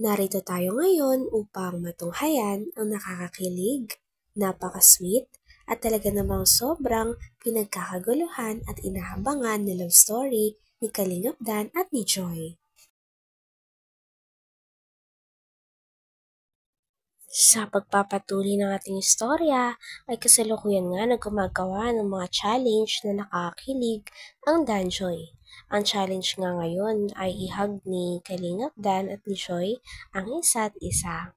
Narito tayo ngayon upang matunghayan ang nakakakilig, napaka-sweet, at talaga namang sobrang pinagkakaguluhan at inahabangan na love story ni Kalingap Dan at ni Joy. Sa pagpapatuloy ng ating istorya ay kasalukuyan nga na gumagawa ng mga challenge na nakakakilig ang Danjoy. Ang challenge nga ngayon ay ihag ni Kalingap Dan at ni Joy ang isa't isa.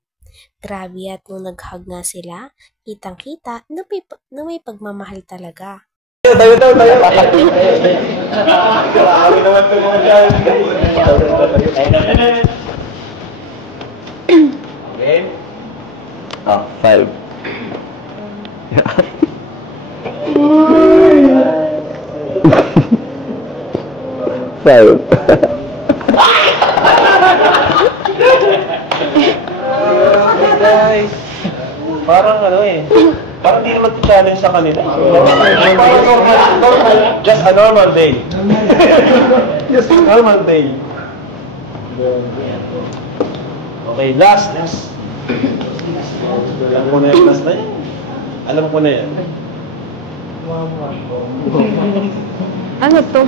Grabe at nung nag-hug nga sila, kitang-kita na may pagmamahal talaga. Tayo. Grabe naman ito mga dyan. Okay? 5. Guys, parang parang di naman challenge sa kanila. Parang normal, just a normal day. Just a normal day. Okay, last. Alam ko na yan, last na yan. Alam ko na yan. Ano to?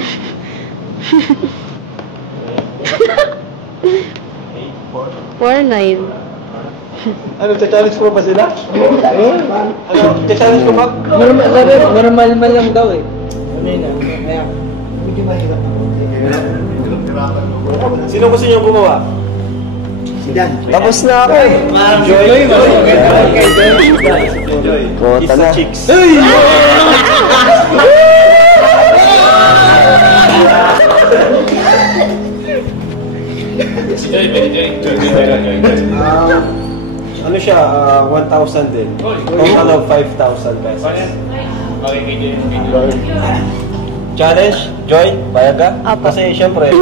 4-9. Ano, challenge ko ba sila? Ano, challenge ko ba? Normal lang daw eh. Kaya, medyo mahirap ako. Sino gusto niyo gumawa? Si Dan. Tapos na ako. Joy. Kota na. Chicks. Ano siya? 1,000 din. Total of 5,000 pesos. Challenge? Joy? Bayag ka? Kasi syempre,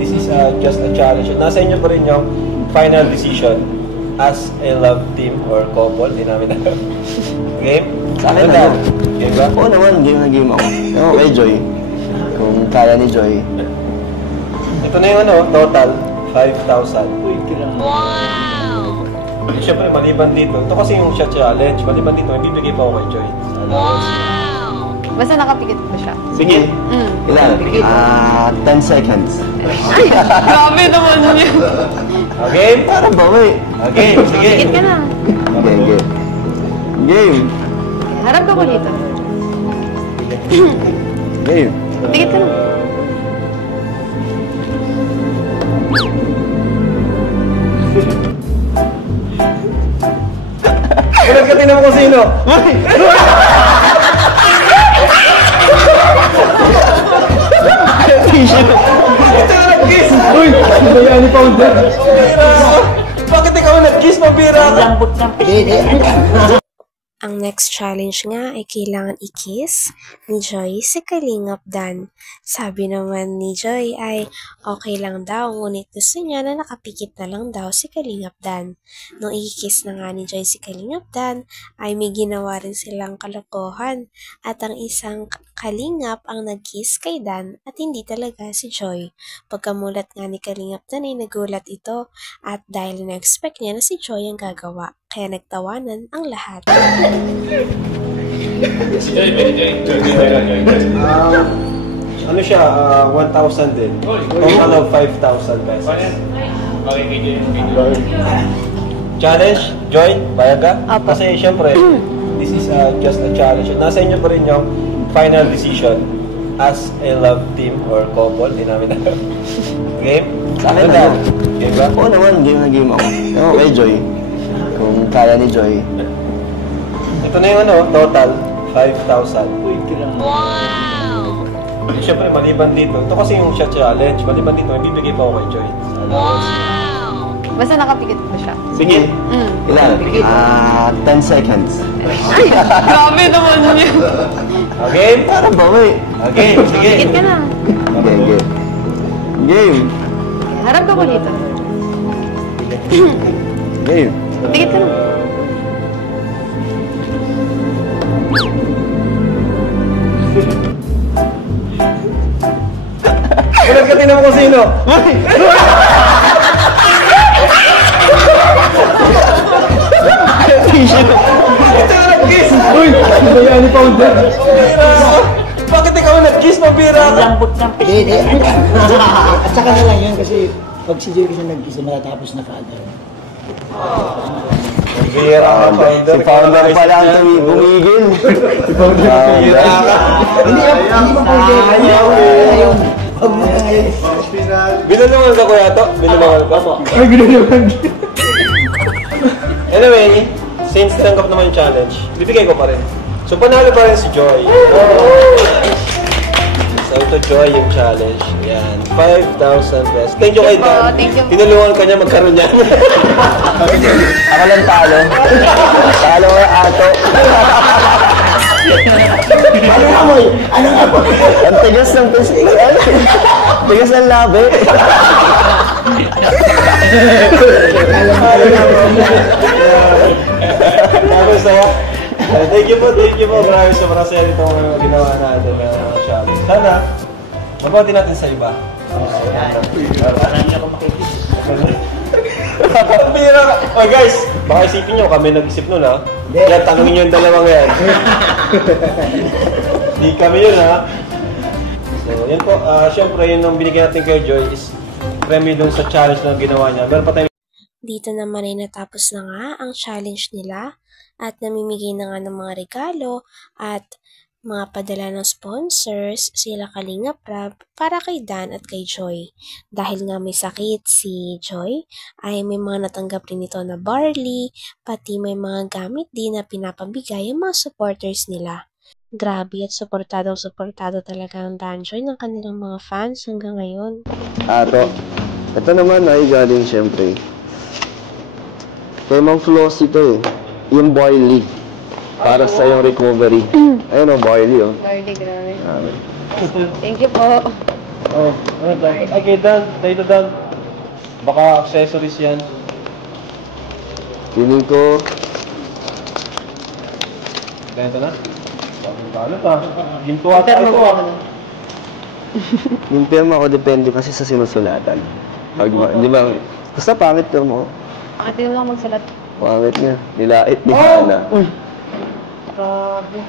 this is just a challenge. Nasa inyo pa rin yung final decision as a love team or couple. Hindi namin alam. Game? Sa akin na. Game ba? Oo naman, game na game ako. Ewan kay Joy. Kung kaya ni Joy. Ito na yung total 5,000. Wow! Siyempre, maliban dito. Ito kasi yung challenge. Maliban dito, may bibigay pa ako kay Joy. Wow! Basta nakapikit ko siya. Sige. Ilan? 10 seconds. Ay! Grabe naman yun. Okay? Parang bawi. Okay, sige. Pikit ka na. Game. Harap ka ko dito. Game. Pikit ka na. Ulit ka tinan mo kung sino. Ito na nag-kiss! Uy! Nabayaan ni Pounder. Bakit ikaw nag-kiss? Mabira ka! Ang next challenge nga ay kailangan i-kiss ni Joy si Kalingap Dan. Sabi naman ni Joy ay okay lang daw, ngunit gusto niya na nakapikit na lang daw si Kalingap Dan. Nung i-kiss na nga ni Joy si Kalingap Dan ay may ginawa rin silang kalokohan at ang isang Kalingap ang nag-kiss kay Dan at hindi talaga si Joy. Pagkamulat nga ni Kalingap Dan ay nagulat ito at dahil na-expect niya na si Joy ang gagawa. Kaya nagtawanan ang lahat. Ano siya? 1,000 din. Total of 5,000 pesos. Challenge? Joy? Bayag ka? Kasi syempre, this is just a challenge. Nasa inyo pa rin yung final decision as a love team or couple. Hindi namin alam. Game? Sa akin na. Game ba? Oo naman, game na game ako. Ewan kay Joy. Kung kaya ni Joy. Ito na yung total 5,000. Wow! Siyempre, maliban dito. Ito kasi yung challenge. Maliban dito, may bibigay pa ako kay Joy. Wow! Basta nakapikit ko siya. Sige. Ilan? 10 seconds. Ay! Grabe naman yun. Okay? Parang bawi. Okay, sige. Pikit ka na. Game. Harap ka ko dito. Game. Pikit ka na. Ulit ka tinan mo kung sino. Ito na nag-kiss! Uy! Ano ba yan ni Founder? Pambira ka! Bakit ikaw nag-kiss? Pambira ka! Hindi. At saka na lang yun kasi pag si Joy kasi nag-isa matatapos na kaagad. Pambira ka, Founder. Si Founder pala ang tumigil. Pambira ka! Hindi pa pwede. Ayun. Huwag mo na ngayon. Binulungan ka, Kuya To? Binulungan ka? Ay, gano'n. Anyway, since tinanggap naman yung challenge, bibigay ko pa rin. So, panalo pa rin si Joy. So, ito Joy yung challenge. Yan, 5,000 pesos. Thank you kay Dan. Thank you. Tinulungan ka niya magkaroon yan. Ako lang talo. Talo ko ato. Anong amoy? Anong amoy? Ang tigas ng pisngi. Tigas ng labi. Tapos saya. Thank you po. Maraming sobrang saya itong ginawa natin na challenge. Sana, mabuti natin sa iba. Parang hindi ako makikis. Pambira ka. Oh guys, baka isipin nyo, kami nag-isip nun ha. Kaya tanongin nyo yung dalawang yan. Di kami yun ha. So, yan po. Siyempre, yun ang binigyan natin kay Joy is premyo dun sa challenge na ginawa niya. Meron pa tayo. Dito naman ay natapos na nga ang challenge nila at namimigay na nga ng mga regalo at mga padala ng sponsors sila Kalingap Rab para kay Dan at kay Joy. Dahil nga may sakit si Joy, ay may mga natanggap rin ito na barley, pati may mga gamit din na pinapabigay ang mga supporters nila. Grabe at suportado talaga ang Dan Joy ng kanilang mga fans hanggang ngayon. Ato. Ito naman ay galing siyempre. Kay Ma'am Floss ito eh. Yung boilie. Para sa yung recovery. Ayun o, boilie oh. Barley, grabe. Grabe. Thank you po. Oh, ano Dan? Ay, kay Dan. Dito Dan. Baka accessories yan. Feeling ko, Dito na. Ano pa? Gintuwa tayo ito ah. yung pirma ko depende kasi sa sinusulatan. Pag, di ba, basta pangit pirma ko. Bakit hindi mo lang magsalat? Pangit niya. Nilait ni Hana. Grabe.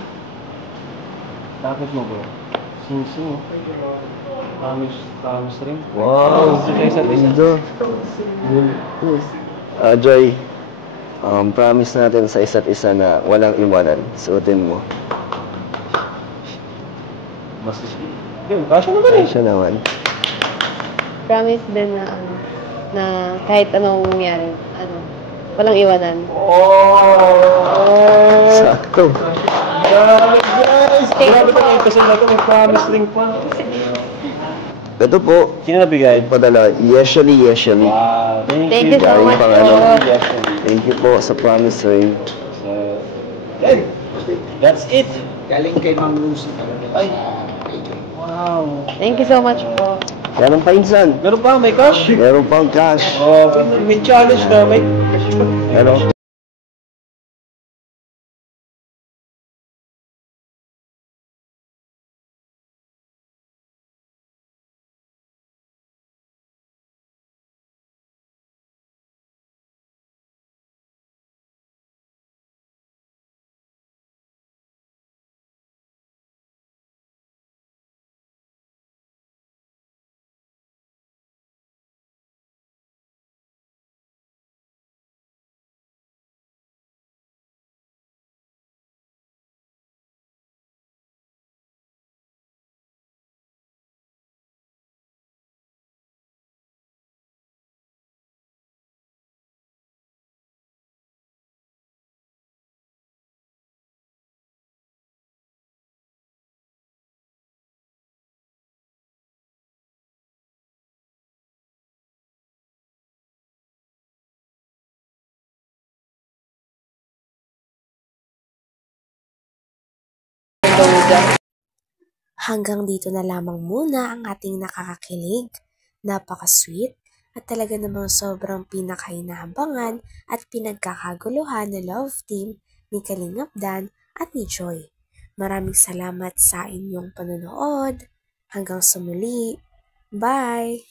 Bakit mo bro? Sing-sing oh. Promise rin. Wow! Lindo. Joy, promise natin sa isa't isa na walang iwanan. Suotin mo. Basta yun, kasya naman eh. Siya naman. Promise din na na kahit anong mangyari, walang iwanan. Sakto. Grabe guys! Grabe ito yung kasi na ito, may promise ring pa. Ito po, Sino nabigay? padala. Yeshali. Wow, Thank you so Galing much pang po. Thank you po sa promise ring. So, that's it. Galing kay Ma'am Lucy talaga. Ay. Wow. Thank you so much po. Yan ang painsan. Meron pa, may cash? Meron pang cash. Oh, may challenge na, may cash pa. Ano? Hanggang dito na lamang muna ang ating nakakakilig, napaka-sweet, at talaga namang sobrang pinakahinabangan at pinagkakaguluhan na love team ni Kalingap Dan at ni Joy. Maraming salamat sa inyong panonood. Hanggang sa muli. Bye!